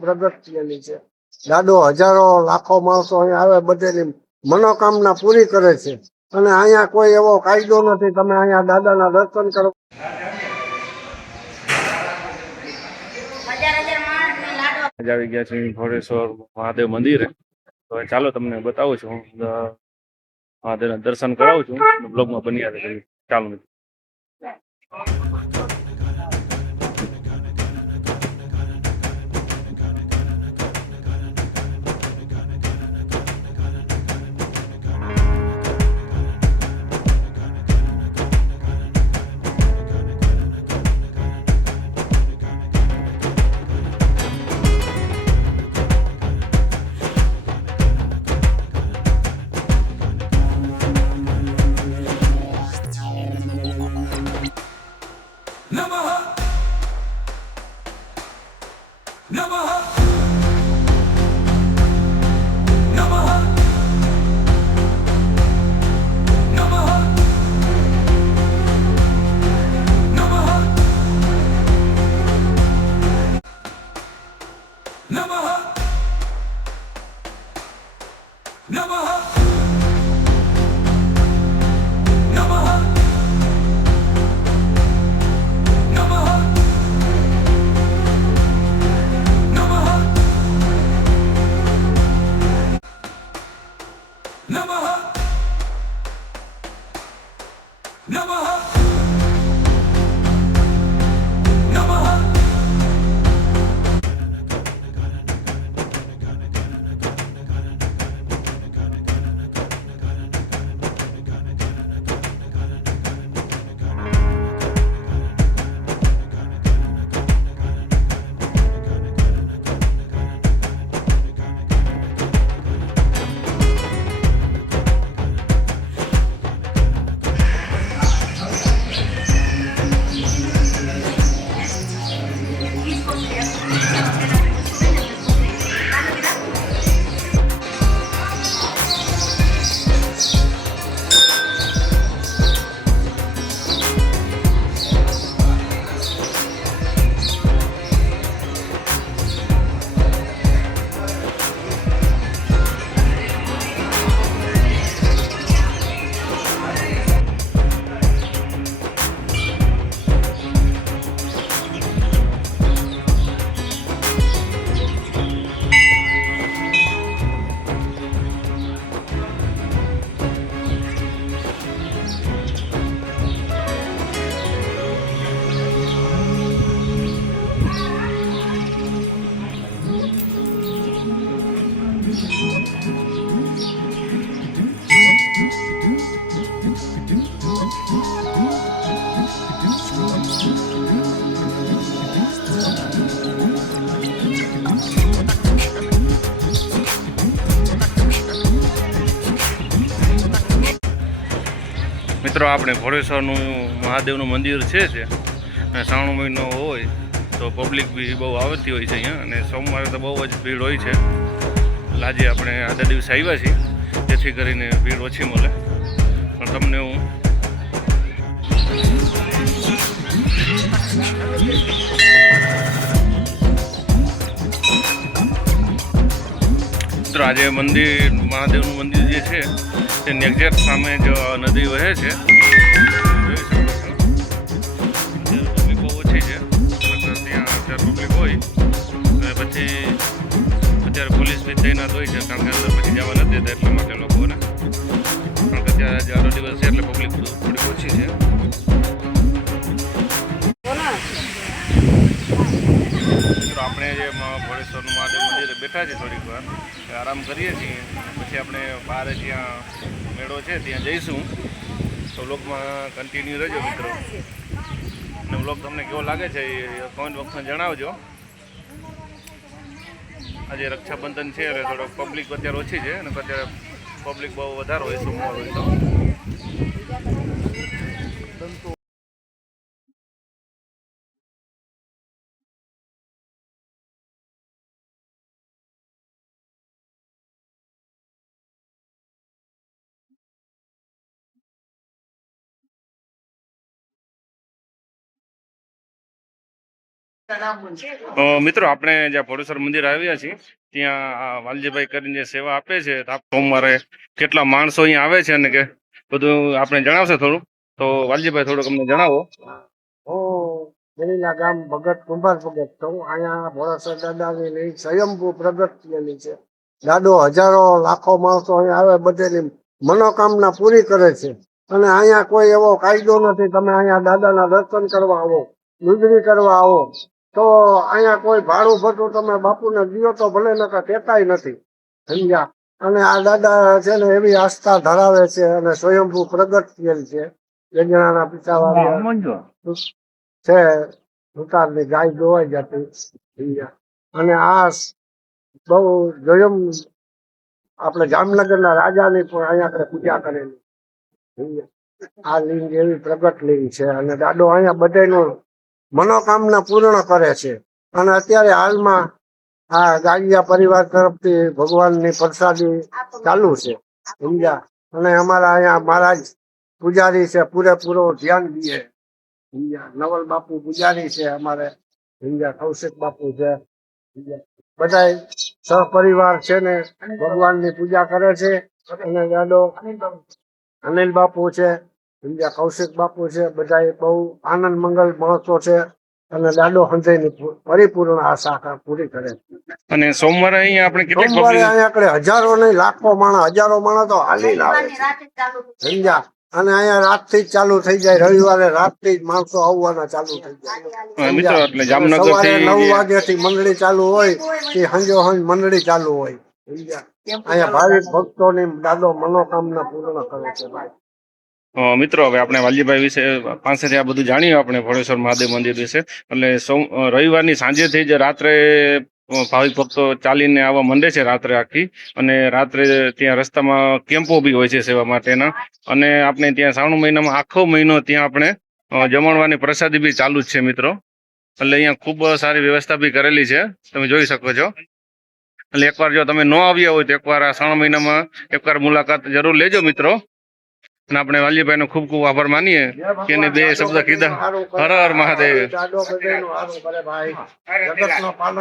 પ્રગતિની છે. દાદો હજારો લાખો માણસો અહીંયા આવે, બધેની મનોકામના પૂરી કરે છે. અને અહીંયા કોઈ એવો કાયદો નથી તમે અહીંયા દાદાના દર્શન કરો. આવી ગયા છે ઘોડેશ્વર મહાદેવ મંદિરે. તો ચાલો તમને બતાવું છું, મહાદેવના દર્શન કરાવું છું. બ્લોગમાં બની આવે ચાલો. મિત્રો આપણે ઘોડેશ્વરનું મહાદેવનું મંદિર છે અને શ્રાવણ મહિનો હોય તો પબ્લિક બી બહુ આવતી હોય છે અહીંયા, અને સોમવારે તો બહુ જ ભીડ હોય છે. આજે આપણે આધા દિવસે આવ્યા છીએ જેથી કરીને ભીડ ઓછી મળે. પણ તમને હું મિત્રો આજે મંદિર મહાદેવનું મંદિર જે છે તેની એક્ઝેક્ટ સામે જ નદી વહે છે. જોઈ શકો છો પબ્લિક બહુ ઓછી છે. ત્યાં અત્યારે પબ્લિક હોય અને પછી અત્યારે પોલીસ બી તૈનાત હોય છે, કારણ કે અંદર પછી જવા નથી દેતા એટલા માટે લોકોને. કારણ કે અત્યારે આજે આરો દિવસ છે એટલે પબ્લિક થોડી ઓછી છે. આપણે જે ઘોડેશ્વરનું મહાદેવ મંદિરે બેઠા છીએ, થોડીક વાર આરામ કરીએ છીએ, પછી આપણે બહાર જ્યાં મેળો છે ત્યાં જઈશું. તો વ્લોગમાં કન્ટિન્યુ રહેજો મિત્રો, અને વ્લોગ તમને કેવો લાગે છે એ કોમેન્ટ બોક્સમાં જણાવજો. આજે રક્ષાબંધન છે એટલે થોડોક પબ્લિક અત્યારે ઓછી છે, અને અત્યારે પબ્લિક બહુ વધારે હોય સોમવાર હોય તો. મિત્રો આપણે જ્યાં ભોળેશ્વર મંદિર આવ્યા છીએ ત્યાં આ વાલજીભાઈ કરીને જે સેવા આપે છે તો આપ સોમવારે કેટલા માણસો અહીંયા આવે છે અને કે બધું આપણે જણાવશે થોડું. તો વાલજીભાઈ થોડુંક અમને જણાવો. હું ગેરીલા ગામ ભગત કુંભાર ભગત છું. અહીંયા ભોળેશ્વર દાદાની લઈ સ્વયંભૂ પ્રગટ થયેલી છે. દાદો હજારો લાખો માણસો અહીંયા આવે, બધેની મનોકામના પૂરી કરે છે. અને અહીંયા કોઈ એવો કાયદો નથી તમે અહીંયા દાદાના દર્શન કરવા આવો, ગુજરી કરવા આવો તો અહીંયા કોઈ ભાડું ભરતું તમે બાપુને દિયો તો ભલે નકર કહેતાય નથી, સમજ્યા. અને આ દાદા છે ને એવી આસ્થા ધરાવે છે અને સ્વયંભૂ પ્રગટ થયેલ છે. ગંજણાના પિતાવાળા છે, ઉતારની ગાય દોવાઈ જતી, સમજ્યા. અને આ બહુ જોયમ આપણે જામનગરના રાજાની પણ અહીંયા આપણે પૂજા કરેલી, સમજ્યા. આ લિંગ એવી પ્રગટ લિંગ છે અને દાદો અહીંયા બધાનું મનોકામના પૂર્ણ કરે છે. અને અત્યારે હાલમાં આ ગાડિયા પરિવાર તરફથી ભગવાનની પ્રસાદી ચાલુ છે, સમજ્યા. અને અમારા અહીંયા મહારાજ પૂજારી છે, પૂરેપૂરો ધ્યાન દે, સમજ્યા. નવલ બાપુ પૂજારી છે અમારે, સમજ્યા. કૌશિક બાપુ છે, સમજ્યા. બધા સહપરિવાર છે ને ભગવાનની પૂજા કરે છે. અને દાદો અનિલ બાપુ છે, સમજ્યા. કૌશિક બાપુ છે, બધા બહુ આનંદ મંગલ માણસો છે. અને દાદો હંધઈની પરિપૂર્ણ આશા પૂરી કરે. અને સોમવારે અહીંયા આપણે કેટલી સોમવારે પબ્લિક અહીંયા આપણે હજારો નહીં લાખો માણસ, હજારો માણસ તો હાલી આવે, સમજ્યા. અને અહીંયા રાતથી જ ચાલુ થઈ જાય, રવિવારે રાતથી જ માણસો આવવાના ચાલુ થઈ જાય, મિત્રો સમજ્યા. એટલે અને જામનગર સવારે 9 થી વાગ્યાથી મંડળી ચાલુ હોય તે સાંજે સાંજ મંડળી ચાલુ હોય, સમજ્યા. અહીંયા ભાવિક ભક્તોની દાદો મનોકામના પૂર્ણ કરે છે ભાઈ. મિત્રો હવે આપણે વાલજીભાઈ વિશે પાસેથી આ બધું જાણ્યું આપણે ભોળેશ્વર મહાદેવ મંદિર વિશે. એટલે રવિવારની સાંજેથી જ રાત્રે ભાવિક ભક્તો ચાલીને આવવા માંડે છે રાત્રે આખી. અને રાત્રે ત્યાં રસ્તામાં કેમ્પો બી હોય છે સેવા માટેના. અને આપણે ત્યાં શ્રાવણ મહિનામાં આખો મહિનો ત્યાં આપણે જમણવાની પ્રસાદી બી ચાલુ જ છે મિત્રો. એટલે અહીંયા ખૂબ સારી વ્યવસ્થા બી કરેલી છે, તમે જોઈ શકો છો. એટલે એકવાર જો તમે ન આવ્યા હોય તો એકવાર આ શ્રાવણ મહિનામાં એકવાર મુલાકાત જરૂર લેજો મિત્રો. અને આપણે વાલજીભાઈ નો ખૂબ ખૂબ આભાર માનીએ કે એને બે શબ્દ કીધા. હર હર મહાદેવ. દાદો બધાયનું હારું કરે ભાઈ. જગતનો પાલન